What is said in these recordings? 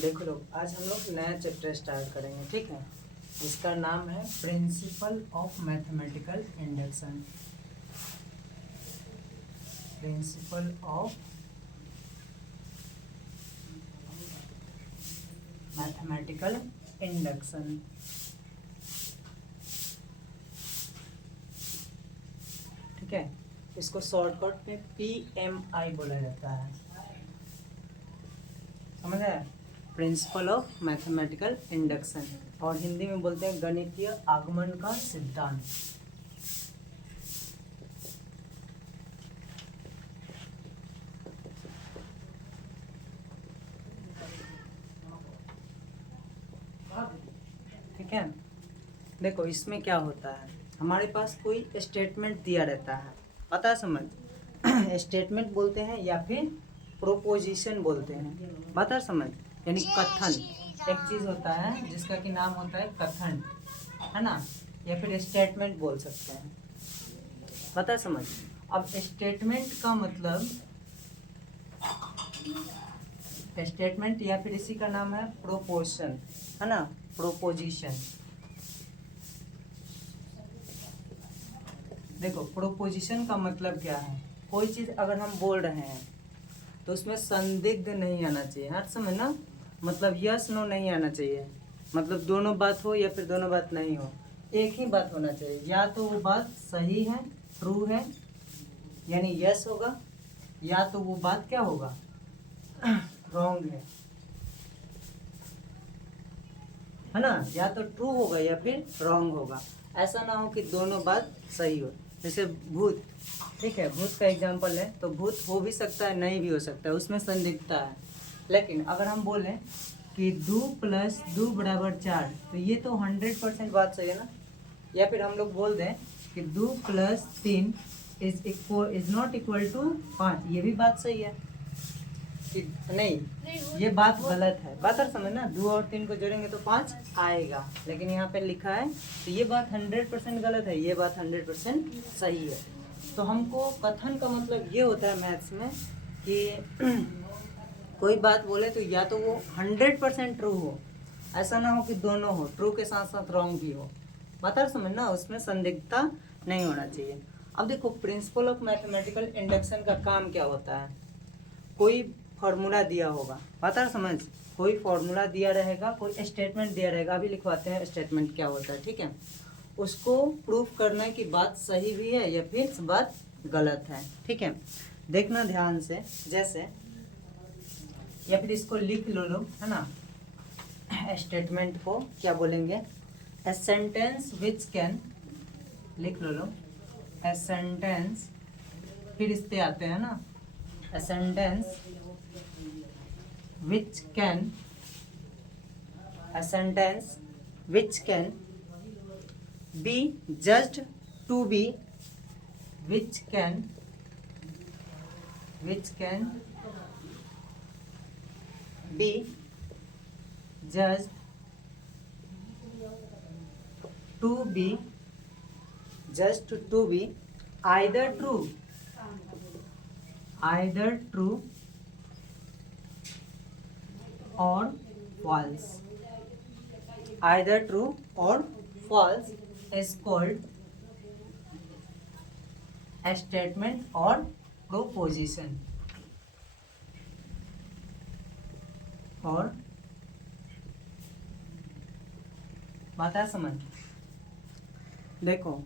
देखो लोग, आज हम लोग नया चैप्टर स्टार्ट करेंगे, ठीक है, जिसका नाम है principle of mathematical induction. Principle of mathematical induction. ठीक है, इसको शॉर्टकट में PMI बोला जाता है, समझ आया? प्रिंसिपल ऑफ मैथमेटिकल इंडक्शन, और हिंदी में बोलते हैं गणितीय आगमन का सिद्धांत। ठीक है, देखो इसमें क्या होता है, हमारे पास कोई स्टेटमेंट दिया रहता है, पता है समझ? स्टेटमेंट बोलते हैं या फिर प्रोपोजिशन बोलते हैं, बता समझ, यानी कथन। एक चीज़ होता है जिसका कि नाम होता है कथन, है ना, या फिर स्टेटमेंट बोल सकते हैं, पता समझ। अब स्टेटमेंट का मतलब, स्टेटमेंट या फिर इसी का नाम है प्रोपोजिशन, है ना, प्रोपोजिशन। देखो प्रोपोजिशन का मतलब क्या है, कोई चीज़ अगर हम बोल रहे हैं तो उसमें संदिग्ध नहीं आना चाहिए, हर समय ना, मतलब यस नो नहीं आना चाहिए, मतलब दोनों बात हो या फिर दोनों बात नहीं हो, एक ही बात होना चाहिए। या तो वो बात सही है, ट्रू है, यानी यस होगा, या तो वो बात क्या होगा, रॉन्ग है ना, या तो ट्रू होगा या फिर रॉन्ग होगा। ऐसा ना हो कि दोनों बात सही हो। जैसे भूत, ठीक है, भूत का एग्जांपल है, तो भूत हो भी सकता है, नहीं भी हो सकता है, उसमें संदिग्धता है। लेकिन अगर हम बोलें कि 2 + 2 = 4, तो ये तो 100% बात सही है ना। या फिर हम लोग बोल दें कि 2 + 3 इज नॉट इक्वल टू 5, ये भी बात सही है कि नहीं, ये बात गलत है। बात और समझ ना, 2 और 3 को जोड़ेंगे तो 5 आएगा, लेकिन यहाँ पे लिखा है तो ये बात 100% गलत है, ये बात 100% सही है। तो हमको कथन का मतलब ये होता है मैथ्स में कि कोई बात बोले तो या तो वो 100% ट्रू हो, ऐसा ना हो कि दोनों हो, ट्रू के साथ साथ रॉन्ग भी हो। बात और समझ ना, उसमें संदिग्धता नहीं होना चाहिए। अब देखो प्रिंसिपल ऑफ मैथमेटिकल इंडक्शन का काम क्या होता है, कोई फॉर्मूला दिया होगा, पता है समझ, कोई फॉर्मूला दिया रहेगा, कोई स्टेटमेंट दिया रहेगा, अभी लिखवाते हैं स्टेटमेंट क्या होता है, ठीक है। उसको प्रूफ करना है कि बात सही भी है या फिर बात गलत है, ठीक है। देखना ध्यान से, जैसे या फिर इसको लिख लो लोग, है ना, स्टेटमेंट को क्या बोलेंगे, ए सेंटेंस विच कैन, लिख लो लोग, ए सेंटेंस, फिर इस पे आते हैं ना, a sentence which can, a sentence which can be judged to be, which can be judged to be, just to be either true or false, either true or false is called a statement or proposition, और बता समझ। देखो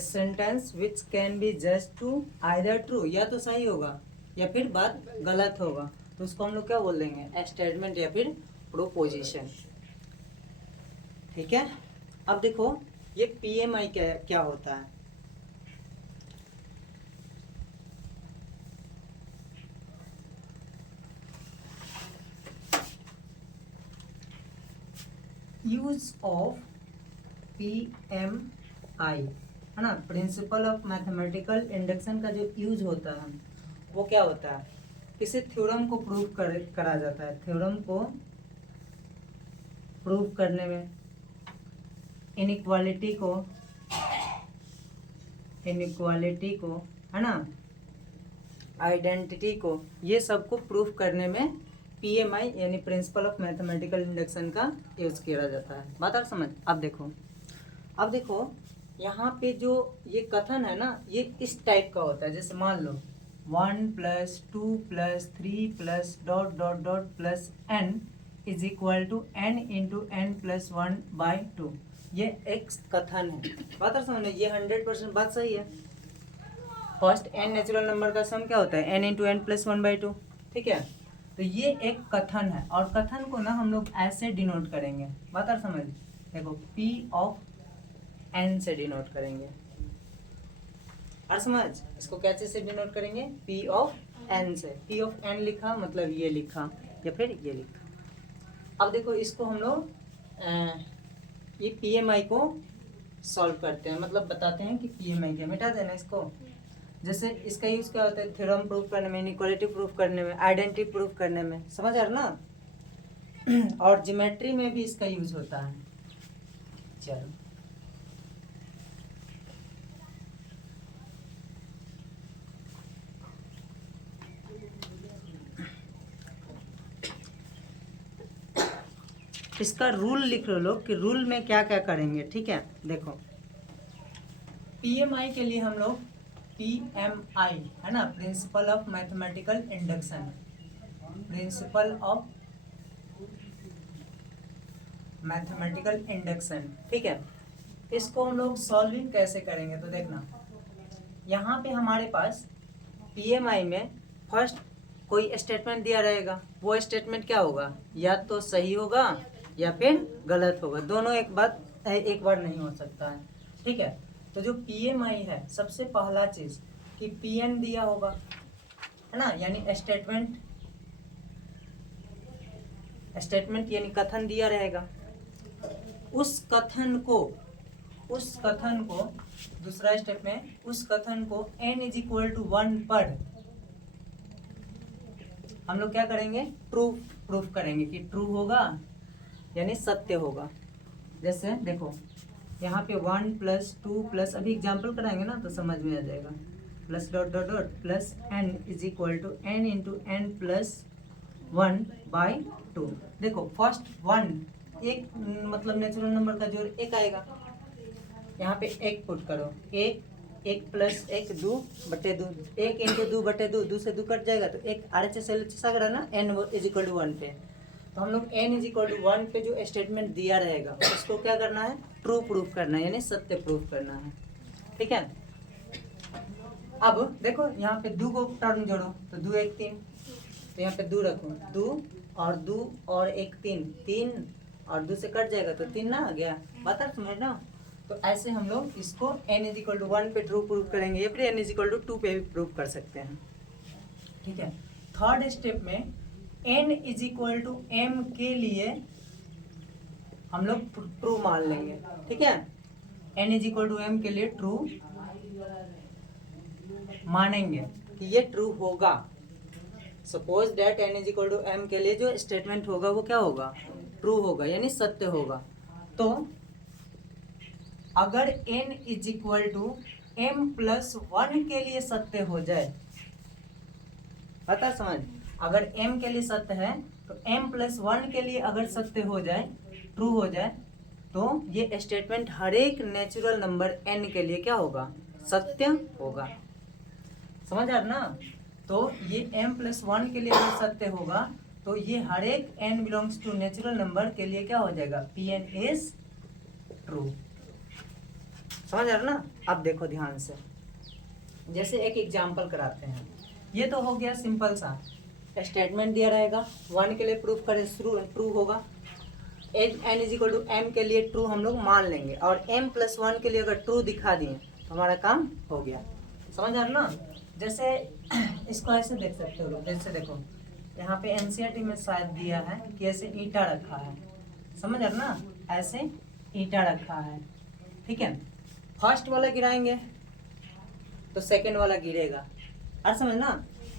sentence which can be just to either true, या तो सही होगा या फिर बात गलत होगा, तो उसको हम लोग क्या बोल देंगे, स्टेटमेंट या फिर प्रोपोजिशन, ठीक है। अब देखो ये PMI क्या होता है, यूज ऑफ PMI, है ना, प्रिंसिपल ऑफ मैथमेटिकल इंडक्शन का जो यूज होता है वो क्या होता है, किसी थ्योरम को प्रूव करा जाता है, थ्योरम को प्रूव करने में, इनइक्वालिटी को, है ना, आइडेंटिटी को, ये सब को प्रूफ करने में PMI यानी प्रिंसिपल ऑफ मैथमेटिकल इंडक्शन का यूज किया जाता है। बात और समझ। अब देखो यहाँ पे जो ये कथन है ना, ये इस टाइप का होता है। जैसे मान लो 1 + 2 + 3 + ... n is equal to n into n + 1/2। ये एक कथन है। बात और समझ। ये 100% बात सही है। फर्स्ट n नेचुरल नंबर का सम क्या होता है? n into n + 1/2। ठीक है, तो ये एक कथन है और कथन को ना हम लोग ऐसे डिनोट करेंगे। बात और समझ। देखो P ऑफ n से डिनोट करेंगे। और समझ, इसको कैसे से डिनोट करेंगे? P ऑफ n से। P ऑफ n लिखा मतलब ये लिखा या फिर ये लिखा। अब देखो इसको हम लोग ये PMI को सॉल्व करते हैं, मतलब बताते हैं कि PMI क्या। मिटा देना इसको। जैसे इसका यूज क्या होता है? थ्योरम प्रूफ करने में, इनइक्वालिटी प्रूफ करने में, आइडेंटिटी प्रूफ करने में। समझ आ रहा ना? और ज्योमेट्री में भी इसका यूज होता है। चलो इसका रूल लिख लो लोग कि रूल में क्या क्या करेंगे। ठीक है, देखो PMI के लिए हम लोग PMI है ना, principle of mathematical induction, principle of mathematical induction. ठीक है, इसको हम लोग सॉल्विंग कैसे करेंगे तो देखना, यहाँ पे हमारे पास PMI में फर्स्ट कोई स्टेटमेंट दिया रहेगा। वो स्टेटमेंट क्या होगा? या तो सही होगा या फिर गलत होगा। दोनों एक बार नहीं हो सकता है। ठीक है, तो जो PMI है, सबसे पहला चीज कि PN दिया होगा, है ना, यानी स्टेटमेंट यानी कथन दिया रहेगा। उस कथन को दूसरा स्टेप में उस कथन को n = 1 पर हम लोग क्या करेंगे? प्रूफ करेंगे कि ट्रू होगा यानी सत्य होगा। जैसे देखो यहाँ पे 1 + 2 + अभी एग्जाम्पल कराएंगे ना तो समझ में आ जाएगा। +... Plus n = n into n + 1/2। देखो फर्स्ट 1 एक मतलब नेचुरल नंबर का जोड़ 1 आएगा। यहाँ पे 1 पुट करो। 1 + 1 2/2। 1 इंटू 2/2, 2 से 2 कट जाएगा तो 1 RHS ना n = 1 पे। तो हम लोग n = 1 पे जो स्टेटमेंट दिया रहेगा उसको क्या करना है? ट्रू प्रूफ करना है, यानी सत्य प्रूफ करना है। ठीक है, अब देखो यहाँ पे 2 को टर्म जोड़ो तो 2 1 3, तो यहाँ पे 2 रखो। 2 और 1 3 और 2 से कट जाएगा तो 3 ना आ गया। बता तुम्हें ना। तो ऐसे हम लोग इसको n = 1 पे ट्रू प्रूफ करेंगे या फिर n = 2 पे भी प्रूफ कर सकते हैं। ठीक है, थर्ड स्टेप में n = m के लिए हम लोग ट्रू मान लेंगे। ठीक है, n = m के लिए ट्रू मानेंगे कि ये ट्रू होगा। सपोज दैट n = m के लिए जो स्टेटमेंट होगा वो क्या होगा? ट्रू होगा, यानी सत्य होगा। तो अगर n = m + 1 के लिए सत्य हो जाए, पता समझ, अगर m के लिए सत्य है तो m + 1 के लिए अगर सत्य हो जाए, ट्रू हो जाए, तो ये स्टेटमेंट हर एक नेचुरल नंबर n के लिए क्या होगा? सत्य होगा। समझ आ रहा ना? तो ये m + 1 के लिए अगर सत्य होगा तो ये हर एक n belongs to natural number के लिए क्या हो जाएगा? Pn is true. समझ आ रहा ना? अब देखो ध्यान से, जैसे एक एग्जाम्पल कराते हैं। ये तो हो गया सिंपल सा, स्टेटमेंट दिया रहेगा 1 के लिए प्रूफ करें ट्रू होगा। n = m के लिए ट्रू हम लोग मान लेंगे और m + 1 के लिए अगर ट्रू दिखा दिए तो हमारा काम हो गया। समझ आ रहा ना? जैसे इसको ऐसे देख सकते हो लोग। जैसे देखो यहाँ पे NCERT में शायद दिया है कि ऐसे ईंटा रखा है। समझ आ रहा ना? ऐसे ईंटा रखा है। ठीक है, फर्स्ट वाला गिराएंगे तो सेकंड वाला गिरेगा। और समझ ना,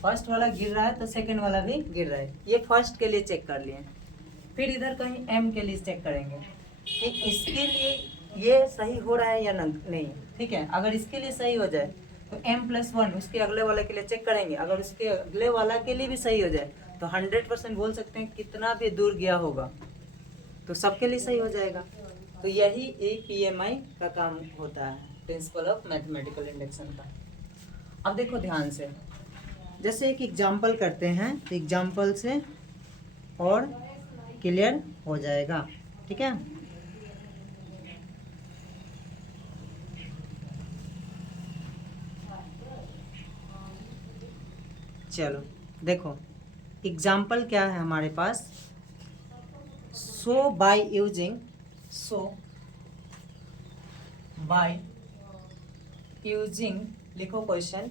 फर्स्ट वाला गिर रहा है तो सेकंड वाला भी गिर रहा है। ये फर्स्ट के लिए चेक कर लिए। फिर इधर कहीं m के लिए चेक करेंगे कि इसके लिए ये सही हो रहा है या नहीं। ठीक है, अगर इसके लिए सही हो जाए तो m + 1 उसके अगले वाले के लिए चेक करेंगे। अगर उसके अगले वाला के लिए भी सही हो जाए तो 100% बोल सकते हैं कितना भी दूर गया होगा तो सबके लिए सही हो जाएगा। तो यही APMI का काम होता है, प्रिंसिपल ऑफ मैथमेटिकल इंडक्शन का। अब देखो ध्यान से, जैसे एक एग्जाम्पल करते हैं तो एग्जाम्पल से और क्लियर हो जाएगा, ठीक है। चलो देखो एग्जाम्पल क्या है हमारे पास, सो बाय यूजिंग लिखो question,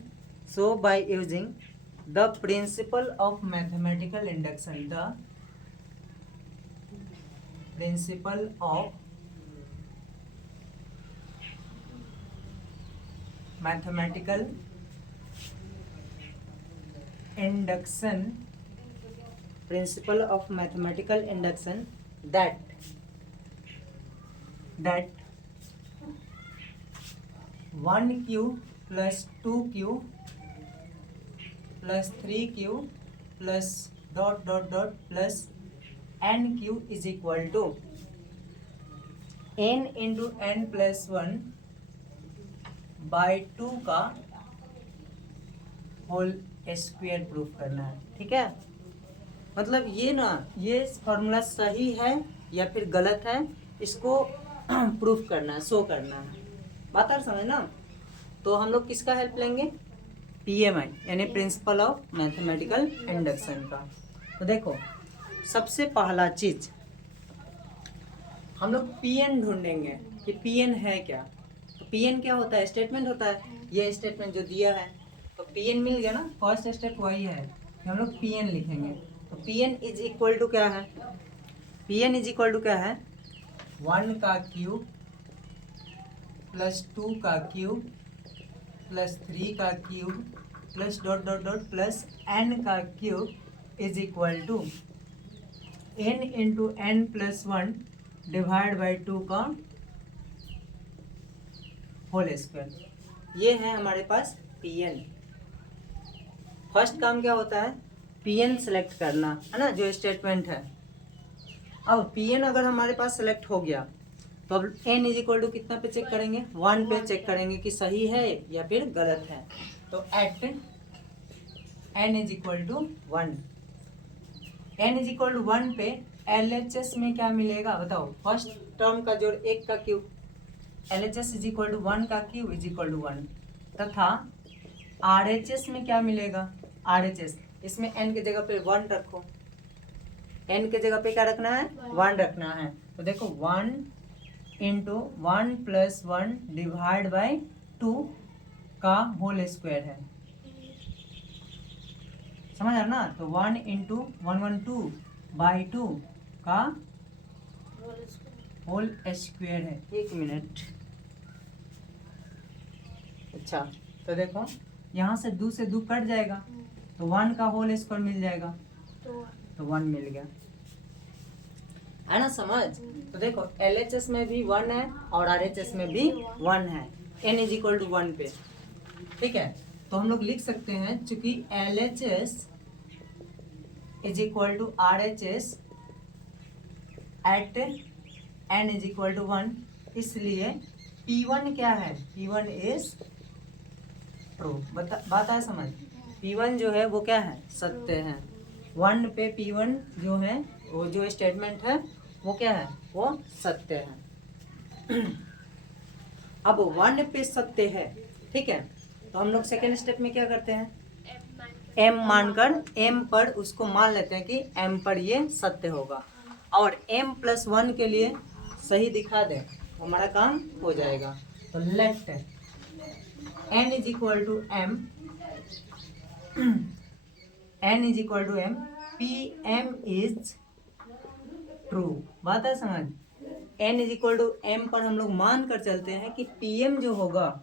so by using the principle of mathematical induction, the principle of mathematical induction, principle of mathematical induction, that 1q plus 2q plus 3q plus ... plus nq is equal to n into n plus 1 by 2 का whole square proof करना है, ठीक है। मतलब ये ना, ये formula सही है या फिर गलत है, इसको प्रूफ करना है, शो करना है। बात आ समझ ना। तो हम लोग किसका हेल्प लेंगे, PMI यानी प्रिंसिपल ऑफ मैथमेटिकल इंडक्शन का। तो देखो सबसे पहला चीज हम लोग PN ढूंढेंगे कि PN है क्या। तो PN क्या होता है, स्टेटमेंट होता है। ये स्टेटमेंट जो दिया है तो PN मिल गया ना, फर्स्ट स्टेप वही है कि हम लोग PN लिखेंगे। तो PN इज इक्वल टू क्या है, PN इज इक्वल टू क्या है, 1 का क्यूब प्लस 2 का क्यूब प्लस 3 का क्यूब प्लस ... प्लस n का cube is equal to n into n plus 1 divide by 2 का होल स्क्वायर। ये है हमारे पास PN। फर्स्ट काम क्या होता है, PN सेलेक्ट करना है ना, जो स्टेटमेंट है। अब PN अगर हमारे पास सेलेक्ट हो गया तो अब n इज इक्वल टू कितना पे चेक करेंगे, 1 पे चेक करेंगे कि सही है या फिर गलत है। तो at n is equal to 1, n is equal to 1 पे LHS में क्या मिलेगा बताओ, फर्स्ट टर्म का जोड़ 1 का cube, LHS is equal to 1 का क्यूब इज इक्वल टू 1, तथा RHS में क्या मिलेगा, RHS इसमें n के जगह पे 1 रखो, n के जगह पे क्या रखना है, 1 रखना है। तो देखो 1 इंटू 1 प्लस 1 डिवाइड बाई 2 का होल स्क्वायर है, समझ आ ना। तो 1 इंटू 112 बाई 2 का होल स्क्वायर है। एक मिनट, अच्छा तो देखो यहाँ से 2 से 2 कट जाएगा तो 1 का होल स्क्वायर मिल जाएगा, तो 1 मिल गया, है ना समझ। तो देखो LHS में भी 1 है और RHS में भी 1 है, n इज इक्वल टू 1 पे, ठीक है। तो हम लोग लिख सकते हैं चूंकि LHS is equal to RHS at n is equal to 1, इसलिए P1 क्या है, P1 इज ट्रू। बात है समझ, P1 जो है वो क्या है, सत्य है। 1 पे P1 जो है वो जो स्टेटमेंट है वो क्या है, वो सत्य है। अब 1 पे सत्य है, ठीक है। तो हम लोग सेकेंड स्टेप में क्या करते हैं, m मानकर m पर उसको मान लेते हैं कि m पर ये सत्य होगा, और m प्लस 1 के लिए सही दिखा दें तो हमारा काम हो जाएगा। तो let n is equal to m, n is equal to m, Pm is true. बात है समझ, n is equal to m पर हम लोग मान कर चलते हैं कि Pm जो होगा,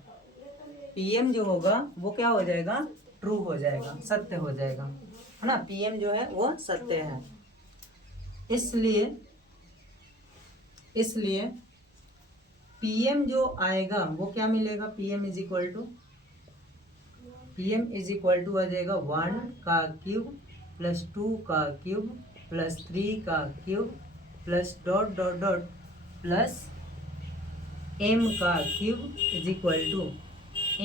Pm जो होगा वो क्या हो जाएगा, ट्रू हो जाएगा, सत्य हो जाएगा, है ना। Pm जो है वो सत्य है, इसलिए Pm जो आएगा वो क्या मिलेगा, Pm इज इक्वल टू आ जाएगा 1 का क्यूब प्लस 2 का क्यूब प्लस 3 का cube plus dot dot dot plus m का cube is equal to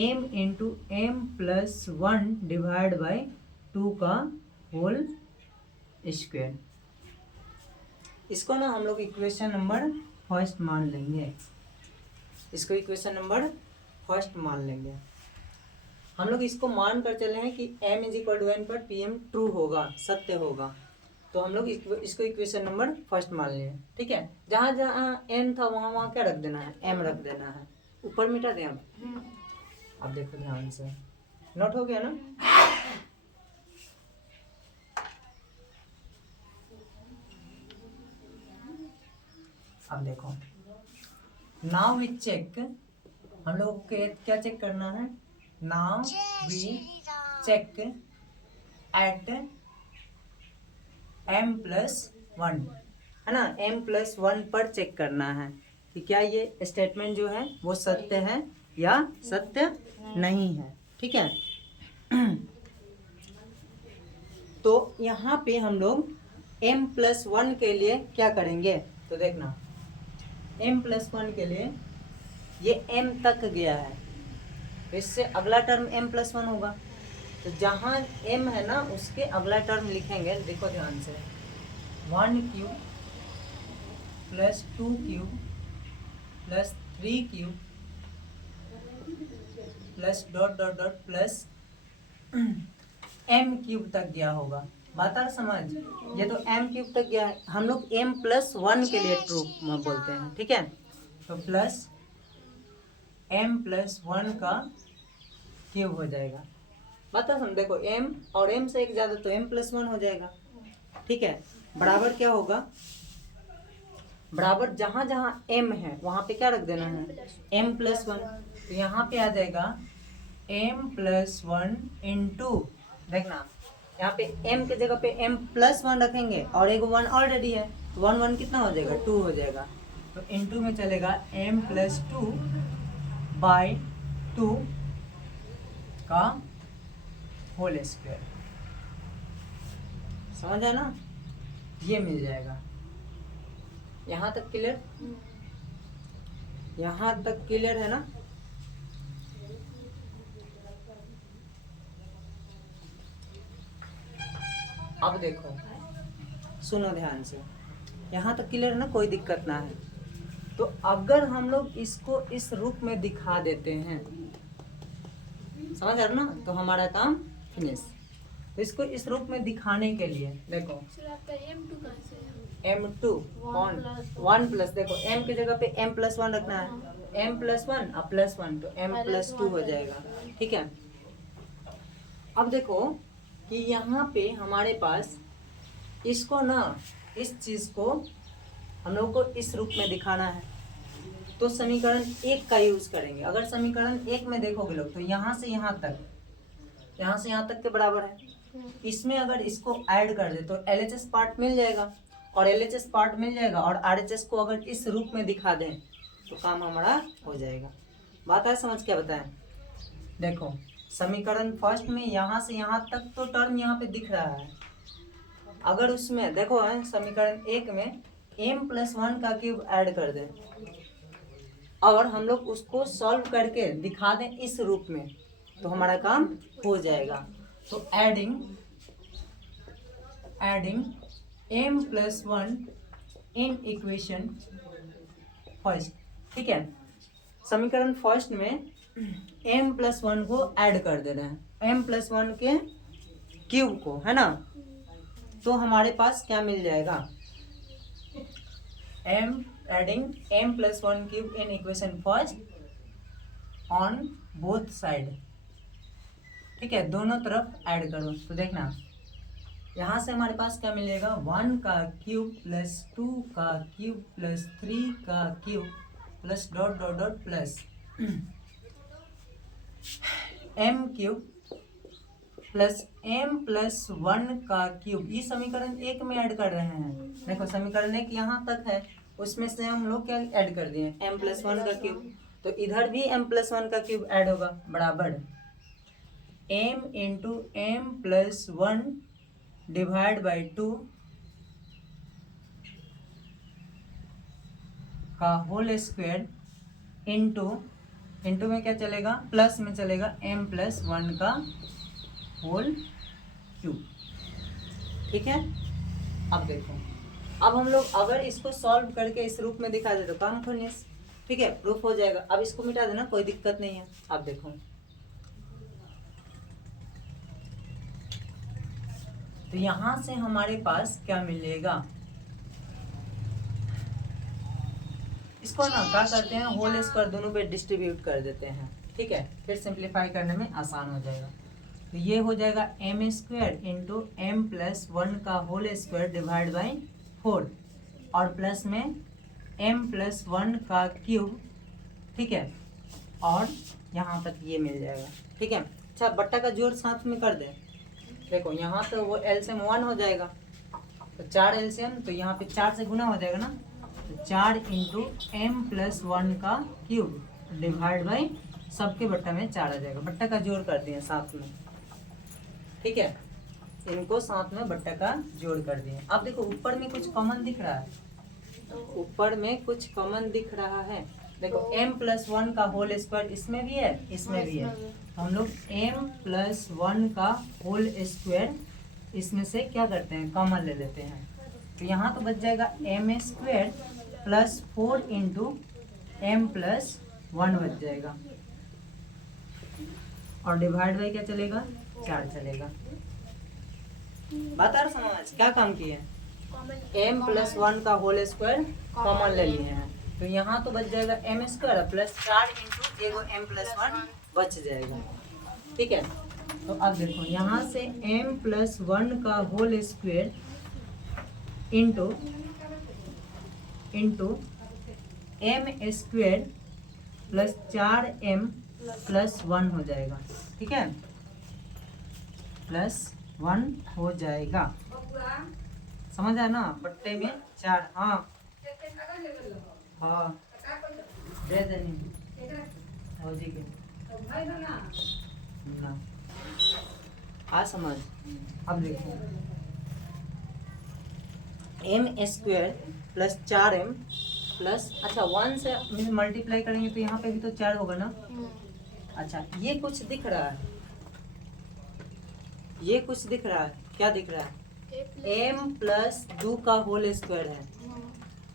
m into M plus 1 divide by 2 का होल स्क्वायर। इसको ना हम लोग इक्वेशन नंबर फर्स्ट मान लेंगे, इसको इक्वेशन नंबर फर्स्ट मान लेंगे। हम लोग इसको मान कर चले हैं कि m is equal to N पर पी एम ट्रू होगा, सत्य होगा, तो हम लोग इसको इक्वेशन नंबर फर्स्ट मान लिए। ठीक है, जहाँ जहाँ n था वहाँ वहाँ क्या रख देना है, m रख देना है। ऊपर मिटा दें अब देखो ध्यान से, नोट हो गया ना। अब देखो नाउ वी चेक, हम लोग के क्या चेक करना है, now we check at m+1, है ना, m+1 पर चेक करना है कि क्या ये स्टेटमेंट जो है वो सत्य है या सत्य नहीं है। ठीक है, तो यहाँ पे हम लोग m+1 के लिए क्या करेंगे, तो देखना m+1 के लिए ये m तक गया है, इससे अगला टर्म m+1 होगा, तो जहाँ m है ना उसके अगला टर्म लिखेंगे। देखो ध्यान से, 1 cube plus 2 cube plus 3 cube plus dot dot dot plus m cube तक गया होगा। बात आ समझ, ये तो m क्यूब तक गया है, हम लोग m+1 के लिए ट्रू बोलते हैं। ठीक है, तो प्लस m+1 का क्यूब हो जाएगा। बात समझ, देखो m और m से एक ज़्यादा तो m+1 हो जाएगा। ठीक है, बराबर क्या होगा, बराबर जहाँ जहाँ m है वहाँ पे क्या रख देना है, m+1, तो यहाँ पे आ जाएगा m+1 इंटू, देखना यहाँ पे m के जगह पे m+1 रखेंगे और एक 1 ऑलरेडी है, तो 1 1 कितना हो जाएगा, 2 हो जाएगा, तो इंटू में चलेगा m+2 बाई 2 का होल स्क्वायर। समझ आया ना, ये मिल जाएगा। यहाँ तक क्लियर, यहाँ तक क्लियर है ना। अब देखो सुनो ध्यान से, यहाँ तक क्लियर है ना, कोई दिक्कत ना है। तो अगर हम लोग इसको इस रूप में दिखा देते हैं, समझ आ रहा ना, तो हमारा काम फिनिश। तो इसको इस रूप में दिखाने के लिए देखो m2 कौन 1 प्लस, देखो m की जगह पे m+1 रखना है, m+1 और +1 तो m+2 हो जाएगा। ठीक है, अब देखो कि यहाँ पे हमारे पास इसको ना, इस चीज़ को हम लोग को इस रूप में दिखाना है, तो समीकरण 1 का यूज़ करेंगे। अगर समीकरण 1 में देखोगे लोग तो यहाँ से यहाँ तक, यहाँ से यहाँ तक के बराबर है। इसमें अगर इसको ऐड कर दे तो LHS पार्ट मिल जाएगा, और LHS पार्ट मिल जाएगा और RHS को अगर इस रूप में दिखा दें तो काम हमारा हो जाएगा। बात है समझ, क्या बताएं, देखो समीकरण फर्स्ट में यहाँ से यहाँ तक तो टर्म यहाँ पे दिख रहा है, अगर उसमें देखो है समीकरण 1 में m+1 का क्यूब ऐड कर दें और हम लोग उसको सॉल्व करके दिखा दें इस रूप में, तो हमारा काम हो जाएगा। तो adding m+1 in equation first. ठीक है, समीकरण फर्स्ट में m+1 को ऐड कर देना है, m+1 के क्यूब को, है ना, तो हमारे पास क्या मिल जाएगा, adding m+1 cube in equation first on both side. ठीक है, दोनों तरफ ऐड करो, तो देखना यहाँ से हमारे पास क्या मिलेगा, 1 का क्यूब प्लस 2 का क्यूब प्लस 3 का cube plus dot dot dot plus m cube plus m+1 का क्यूब। ये समीकरण 1 में ऐड कर रहे हैं। देखो समीकरण 1 यहाँ तक है, उसमें से हम लोग क्या ऐड कर दिए, m+1 का क्यूब, तो इधर भी m+1 का क्यूब ऐड होगा, बराबर m into m+1 divide by 2 का होल स्क्वायर इंटू में क्या चलेगा, प्लस में चलेगा m+1 का होल क्यूब। ठीक है, अब देखो, अब हम लोग अगर इसको सॉल्व करके इस रूप में दिखा दे तो काम फिनिश। ठीक है, प्रूफ हो जाएगा। अब इसको मिटा देना, कोई दिक्कत नहीं है। अब देखो, तो यहां से हमारे पास क्या मिलेगा, इसको ना क्या करते हैं, होल स्क्वायर दोनों पे डिस्ट्रीब्यूट कर देते हैं। ठीक है, फिर सिंप्लीफाई करने में आसान हो जाएगा। तो ये हो जाएगा m² इंटू m+1 का होल स्क्वायर डिवाइड बाई 4 और प्लस में m+1 का क्यूब। ठीक है, और यहाँ तक ये मिल जाएगा। ठीक है, अच्छा बट्टा का जोड़ साथ में कर दे। देखो यहाँ तो वो एलसीएम 1 हो जाएगा, तो 4 एलसीएम, तो यहाँ पे 4 से गुना हो जाएगा ना, तो 4 इंटू m+1 का क्यूब डिवाइड बाई सबके बट्टा में 4 आ जाएगा। बट्टा का जोड़ कर दिए साथ में। ठीक है, इनको साथ में बट्टा का जोड़ कर दिए। अब देखो ऊपर में कुछ कॉमन दिख रहा है, ऊपर में कुछ कॉमन दिख रहा है। देखो m+1 का होल स्क्वायर इसमें भी है, इसमें भी है। हम लोग m+1 का होल स्क्वायर इसमें से क्या करते हैं, कॉमन ले लेते हैं। तो यहाँ तो बच जाएगा m² + 4 इंटू m+1 बच जाएगा, और डिवाइड बाई क्या चलेगा, 4 चलेगा। बात आ रहा समझ, क्या काम किए, m+1 का होल स्क्वायर कॉमन ले लिए हैं। तो यहाँ तो बच जाएगा m² + 4 इंटू एगो m+1 बच जाएगा। ठीक है, तो अब देखो यहाँ से m+1 का whole square into m² + 4m+1 हो जाएगा। ठीक है, +1 हो जाएगा। समझ आया ना, बट्टे में 4। हाँ हाँ दे देनी हो जी के ना आ समझ। अब देखो m² + 4m प्लस, अच्छा 1 से मल्टीप्लाई करेंगे तो यहाँ पे भी तो 4 होगा ना। अच्छा ये कुछ दिख रहा है, ये कुछ दिख रहा है, क्या दिख रहा है, m+2 का होल स्क्वायर है,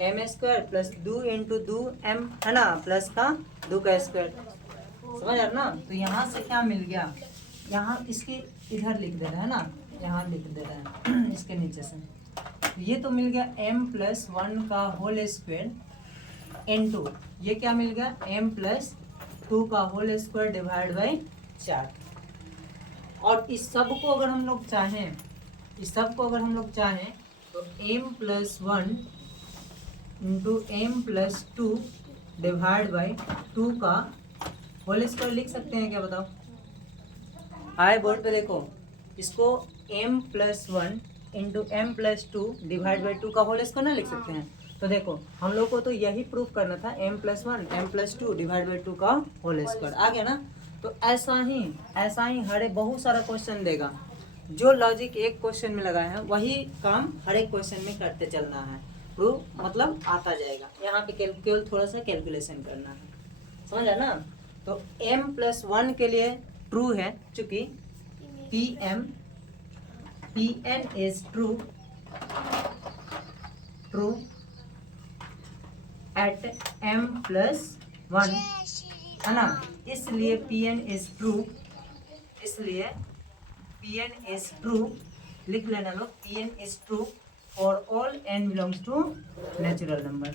m² + 2 इंटू 2m है ना, प्लस का 2 का स्क्वायर। समझ आ रहा ना। तो यहाँ से क्या मिल गया, यहाँ इसके इधर लिख दे रहा है ना, यहाँ लिख दे रहा है इसके नीचे से। तो ये तो मिल गया m+1 का होल स्क्वायर इंटू ये क्या मिल गया, m+2 का होल स्क्वायर डिवाइड बाई 4। और इस सब को अगर हम लोग चाहें, इस सब को अगर हम लोग चाहें तो m+1 into m+2 divide by 2 का होल स्क्वायर लिख सकते हैं क्या, बताओ। हाय बोर्ड पे देखो, इसको m+1 into m+2 divide by 2 का होल स्क्वायर ना लिख सकते हैं। तो देखो हम लोग को तो यही प्रूफ करना था, m+1 m+2 डिवाइड बाई 2 का होल स्क्वायर आ गया ना। तो ऐसा ही हर एक बहुत सारा क्वेश्चन देगा, जो लॉजिक एक क्वेश्चन में लगाए हैं वही काम हर एक क्वेश्चन में करते चलना है, प्रूफ मतलब आता जाएगा। यहाँ पे केवल थोड़ा सा कैलकुलेशन करना है, समझ आया ना। तो m+1 के लिए ट्रू है, चूंकि Pn is true eight m+1 है ना, इसलिए Pn इज ट्रू, इसलिए Pn इज ट्रू लिख लेना लोग, Pn is true for all n belongs to natural number.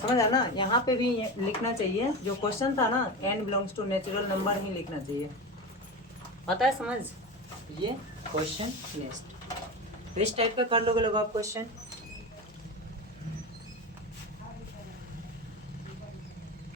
समझ आ ना, यहाँ पे भी लिखना चाहिए, जो क्वेश्चन था ना n belongs to natural number ही लिखना चाहिए, पता है समझ। ये क्वेश्चन नेक्स्ट तो इस टाइप का कर लोगे लोग आप क्वेश्चन।